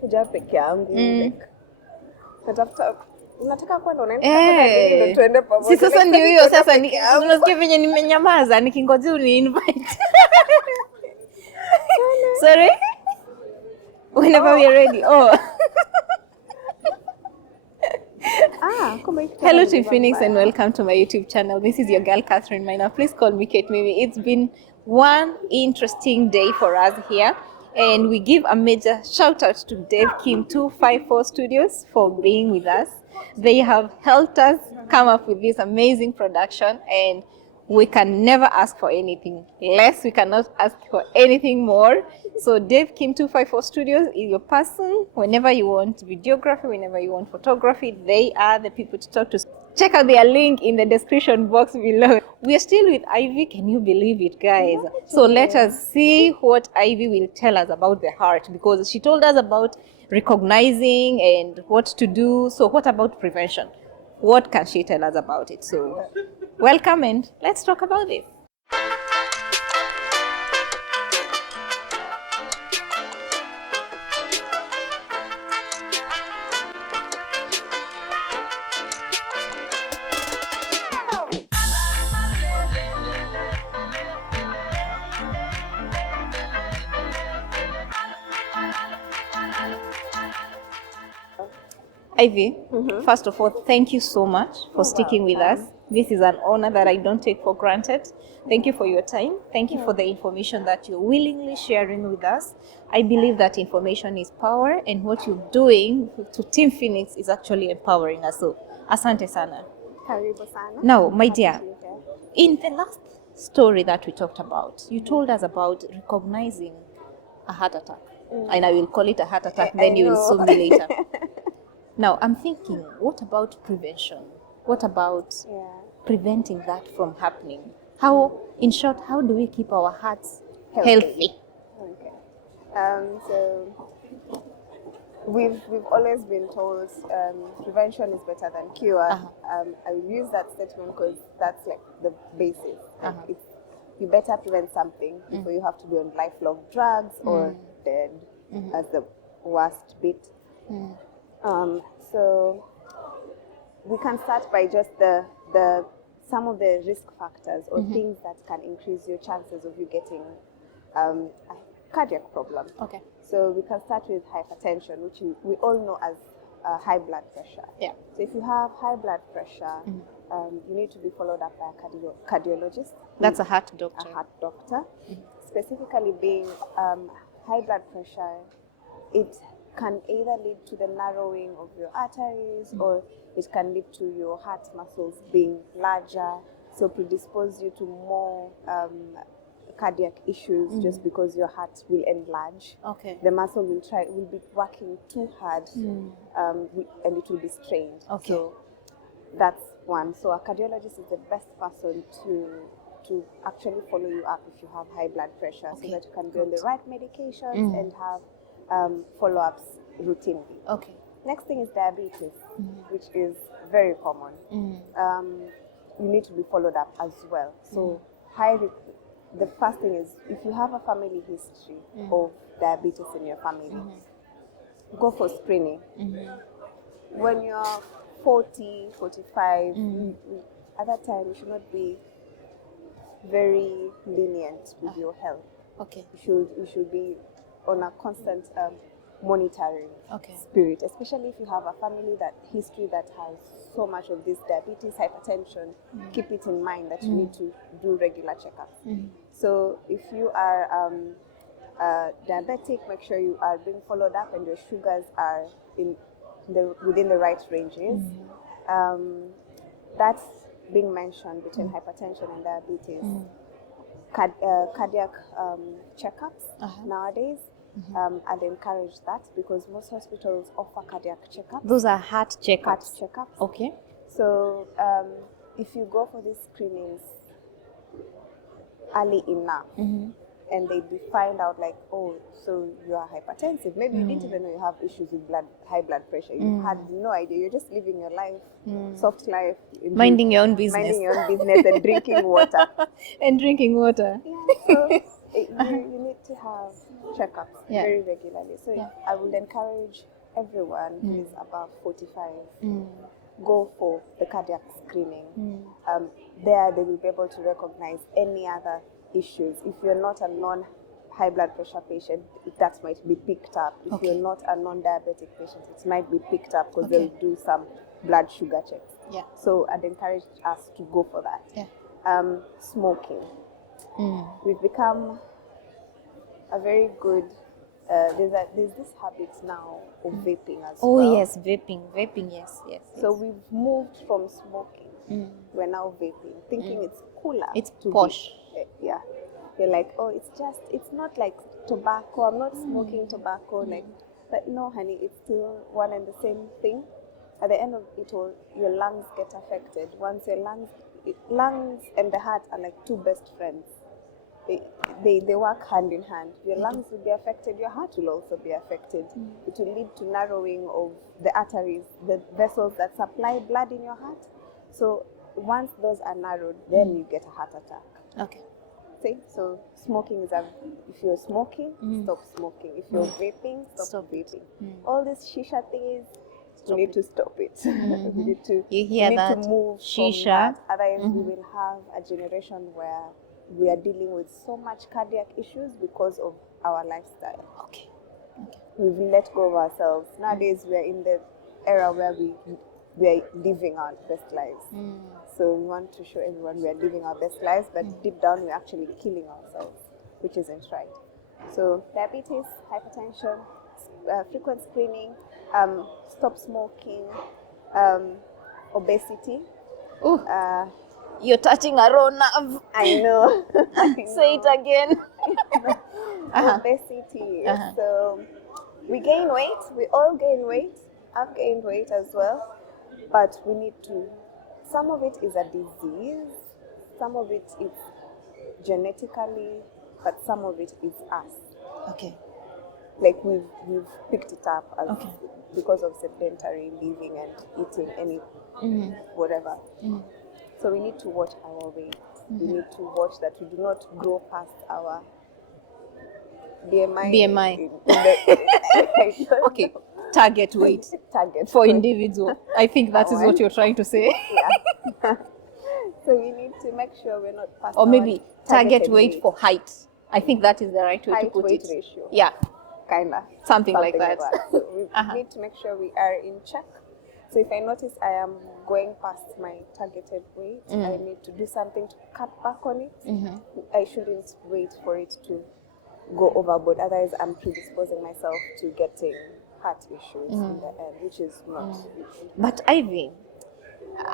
kuja peke yangu like unataka kwenda unaenda tuende pamoja. Si sasa ndio hiyo sasa unasikia venye nimenyamaza nikingojea uni invite. Sorry? Whenever we are ready. Hello to Phoenix and welcome to my YouTube channel. This is your girl Catherine Minor. Please call me Kate Mimi. It's been one interesting day for us here, and we give a major shout out to Dave Kim 254 Studios for being with us. They have helped us come up with this amazing production, and we can never ask for anything less. We cannot ask for anything more. So Dave Kim 254 Studios is your person. Whenever you want videography, whenever you want photography, they are the people to talk to. Check out their link in the description box below. We are still with Ivy. Can you believe it, guys? So let us see what Ivy will tell us about the heart, because she told us about recognizing and what to do. So what about prevention? What can she tell us about it? So welcome and let's talk about this. Ivy, first of all, thank you so much for sticking with us. This is an honor that I don't take for granted. Thank you for your time. Thank you for the information that you're willingly sharing with us. I believe that information is power, and what you're doing to Team Phoenix is actually empowering us. So, asante sana. Karibu sana. Now, my dear, in the last story that we talked about, you told us about recognizing a heart attack. And I will call it a heart attack, then you will sue me later. Now, I'm thinking, what about prevention? What about preventing that from happening? How, in short, how do we keep our hearts healthy? Okay. So we've always been told prevention is better than cure. I will use that statement because that's like the basis. You better prevent something before you have to be on lifelong drugs or dead as the worst bit. So we can start by just some of the risk factors or things that can increase your chances of you getting a cardiac problem. Okay. So we can start with hypertension, which we all know as high blood pressure. Yeah. So if you have high blood pressure, you need to be followed up by a cardiologist. That's a heart doctor. A heart doctor. Specifically being high blood pressure, it can either lead to the narrowing of your arteries or it can lead to your heart muscles being larger, so predispose you to more cardiac issues just because your heart will enlarge. Okay. The muscle will be working too hard and it will be strained. Okay. So that's one. So a cardiologist is the best person to actually follow you up if you have high blood pressure, so that you can be on the right medications and have follow-ups routinely. Okay. Next thing is diabetes, which is very common. You need to be followed up as well. So the first thing is, if you have a family history of diabetes in your family, go for screening. When you're 40, 45, at that time you should not be very lenient with your health. Okay. You should be on a constant monitoring spirit, especially if you have a family history that has so much of this diabetes, hypertension. Keep it in mind that you need to do regular checkups. So if you are diabetic, make sure you are being followed up and your sugars are within the right ranges. That's being mentioned between hypertension and diabetes. Cardiac checkups nowadays, I'd encourage that because most hospitals offer cardiac checkups. Those are heart checkups. Heart checkups. Okay. So if you go for these screenings early enough, and they find out like, oh, so you are hypertensive. Maybe you didn't even know you have issues with high blood pressure. You had no idea. You're just living your life, soft life. Minding your own business. Minding your own business and drinking water. And drinking water. Yeah, so You need to have checkups very regularly. So I would encourage everyone who is above 45, go for the cardiac screening. There they will be able to recognize any other issues. If you're not a non-high blood pressure patient, that might be picked up. If you're not a non-diabetic patient, it might be picked up because they'll do some blood sugar checks. So I'd encourage us to go for that. Smoking. We've become a very good, there's this habit now of vaping as well. Oh yes, vaping, yes. So we've moved from smoking, we're now vaping, thinking it's cooler. It's posh. Yeah. You're like, oh, it's not like tobacco, I'm not smoking tobacco, but no honey, it's still one and the same thing. At the end of it all, your lungs get affected. Once your lungs and the heart are like two best friends. They work hand in hand. Your lungs will be affected, your heart will also be affected. It will lead to narrowing of the arteries, the vessels that supply blood in your heart. So once those are narrowed, then you get a heart attack. Okay. See? So smoking is if you're smoking, stop smoking. If you're vaping, stop vaping. All these shisha things, we need to stop it. We need to move shisha. From that. Otherwise, we will have a generation where we are dealing with so much cardiac issues because of our lifestyle. Okay. We've let go of ourselves. Nowadays, we are in the era where we are living our best lives. So we want to show everyone we are living our best lives, but deep down we're actually killing ourselves, which isn't right. So diabetes, hypertension, frequent screening, stop smoking, obesity. You're touching a raw nerve. I know. Say it again. Obesity. So we gain weight. We all gain weight. I've gained weight as well. But we need to, some of it is a disease, some of it is genetically, but some of it is us. Okay. Like we've picked it up as because of sedentary living and eating any whatever. So we need to watch our weight. We need to watch that we do not grow past our BMI. Okay. Target weight. Target for weight. individual. I think that is what you're trying to say. Yeah. So we need to make sure we're not past or maybe target weight weight for height. I think that is the right way to put weight it. ratio. Yeah. Kinda. Something like that. So we need to make sure we are in check. So if I notice I am going past my targeted weight, I need to do something to cut back on it. I shouldn't wait for it to go overboard. Otherwise, I'm predisposing myself to getting heart issues in the end, which is not. But Ivy,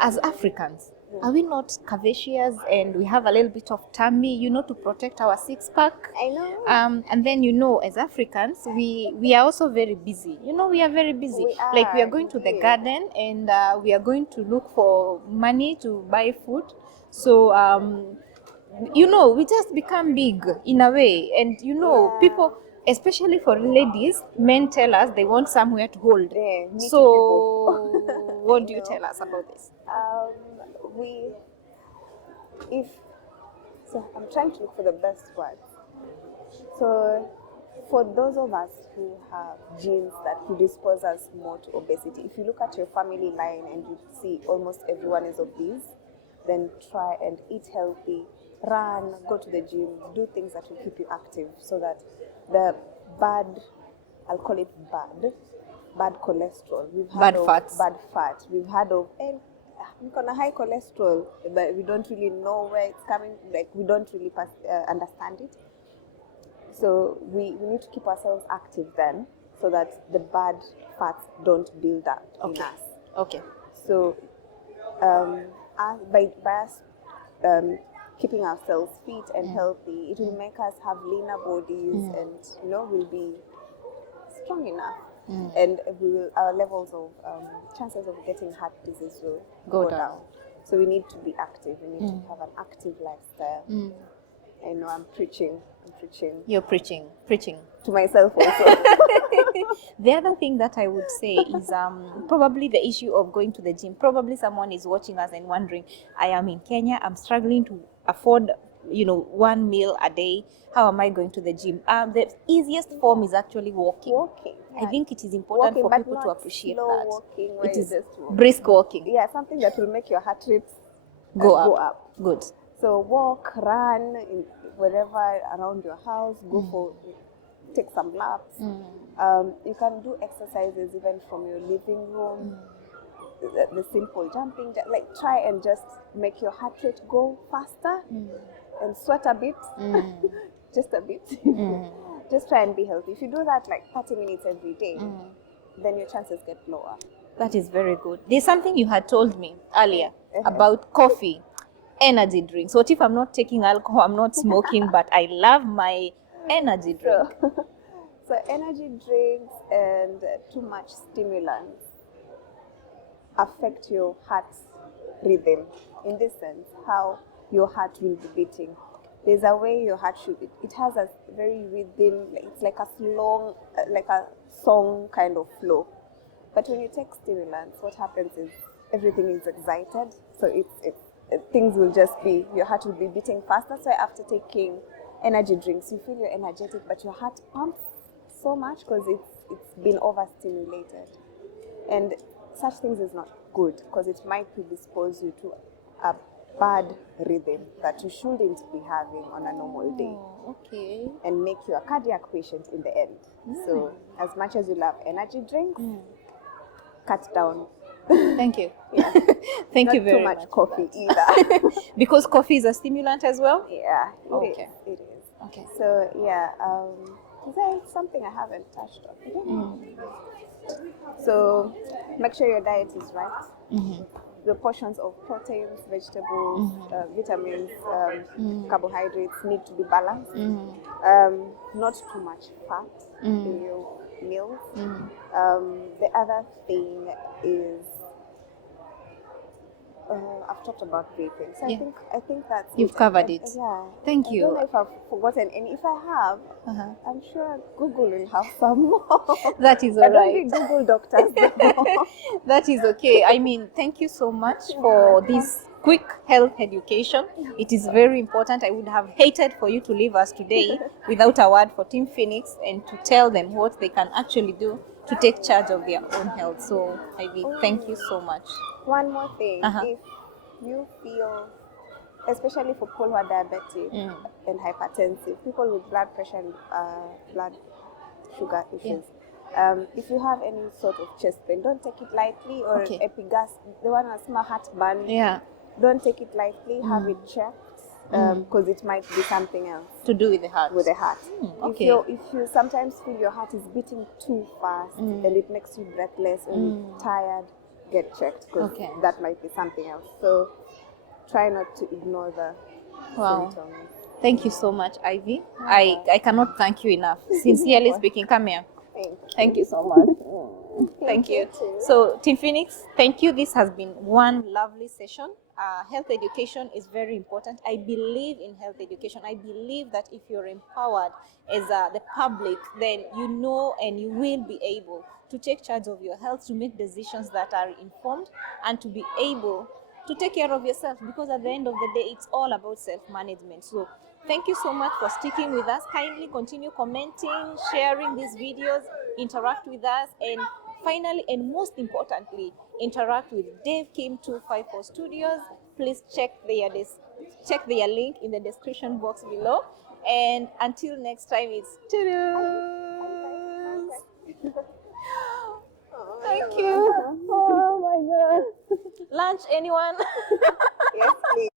as Africans, are we not curvaceous and we have a little bit of tummy, to protect our six-pack? I know. And then, as Africans, we are also very busy. We are very busy. We are going to the garden and we are going to look for money to buy food. So, we just become big in a way. And, people, especially for ladies, men tell us they want somewhere to hold. Yeah, so, what do you tell us about this? I'm trying to look for the best words. So, for those of us who have genes that predispose us more to obesity, if you look at your family line and you see almost everyone is obese, then try and eat healthy, run, go to the gym, do things that will keep you active so that the bad, I'll call it bad cholesterol. Bad fat. We've had of, we've got a high cholesterol, but we don't really know where it's coming, we don't really understand it. So we need to keep ourselves active then so that the bad fats don't build up in us. Okay. So by us keeping ourselves fit and healthy, it will make us have leaner bodies and we'll be strong enough. And our levels of chances of getting heart disease will go down. So we need to be active. We need to have an active lifestyle. I know I'm preaching. You're preaching to myself also. The other thing that I would say is probably the issue of going to the gym. Probably someone is watching us and wondering, I am in Kenya, I'm struggling to afford one meal a day? How am I going to the gym? The easiest form is actually walking. Walking. I think it is important for people to appreciate slow that. Walking where It you is just walk. brisk walking. Yeah, something that will make your heart rate Go go up. up. Good. So walk, run wherever around your house. Take some laps. You can do exercises even from your living room. The simple jumping, like try and just make your heart rate go faster and sweat a bit, just a bit. Just try and be healthy. If you do that like 30 minutes every day, then your chances get lower. That is very good. There's something you had told me earlier about coffee, energy drinks. What if I'm not taking alcohol, I'm not smoking, but I love my energy drink? So energy drinks and too much stimulants affect your heart rhythm, in this sense, how your heart will be beating. There's a way your heart should beat. It has a very rhythm, it's like a slow, like a song kind of flow. But when you take stimulants, what happens is everything is excited. So things will just be, your heart will be beating faster. So after taking energy drinks, you feel you're energetic, but your heart pumps so much because it's been overstimulated. And such things is not good because it might predispose you to a bad rhythm that you shouldn't be having on a normal day. Okay. And make you a cardiac patient in the end. So as much as you love energy drinks, cut down. Thank you. Yeah. Thank Not you very too much much. coffee either. Because coffee is a stimulant as well? Yeah, Okay. It is. Okay. So yeah, is there something I haven't touched on? So make sure your diet is right. The portions of proteins, vegetables, vitamins, carbohydrates need to be balanced. Not too much fat in your meals. The other thing is I've talked about vaping, so I think that's You've covered it. Yeah. Thank you. I don't know if I've forgotten any. If I have, I'm sure Google will have some more. That is But all right. don't be Google doctors. That is okay. I mean, thank you so much for this quick health education. It is very important. I would have hated for you to leave us today without a word for Team Phoenix and to tell them what they can actually do to take charge of their own health. So, Ivy, thank you so much. One more thing. If you feel, especially for people who are diabetic and hypertensive, people with blood pressure and blood sugar issues, if you have any sort of chest pain, don't take it lightly, or epigas, the one with small heartburn, don't take it lightly, have it checked, because it might be something else. To do with the heart. With the heart. Okay. If you sometimes feel your heart is beating too fast and it makes you breathless or tired, get checked, because that might be something else. So try not to ignore the symptoms. Thank you so much, Ivy. I cannot thank you enough. Sincerely speaking, come here. Thank you so much. Thank you. So, Team Phoenix, thank you. This has been one lovely session. Health education is very important. I believe in health education. I believe that if you're empowered as the public, then you know and you will be able to take charge of your health, to make decisions that are informed, and to be able to take care of yourself, because at the end of the day, it's all about self-management. So thank you so much for sticking with us. Kindly continue commenting, sharing these videos, interact with us, and finally, and most importantly, interact with Dave Kim 254 Studios. Please check their link in the description box below. And until next time, it's toodles. Thank you. Oh my God. Lunch, anyone? Yes, please.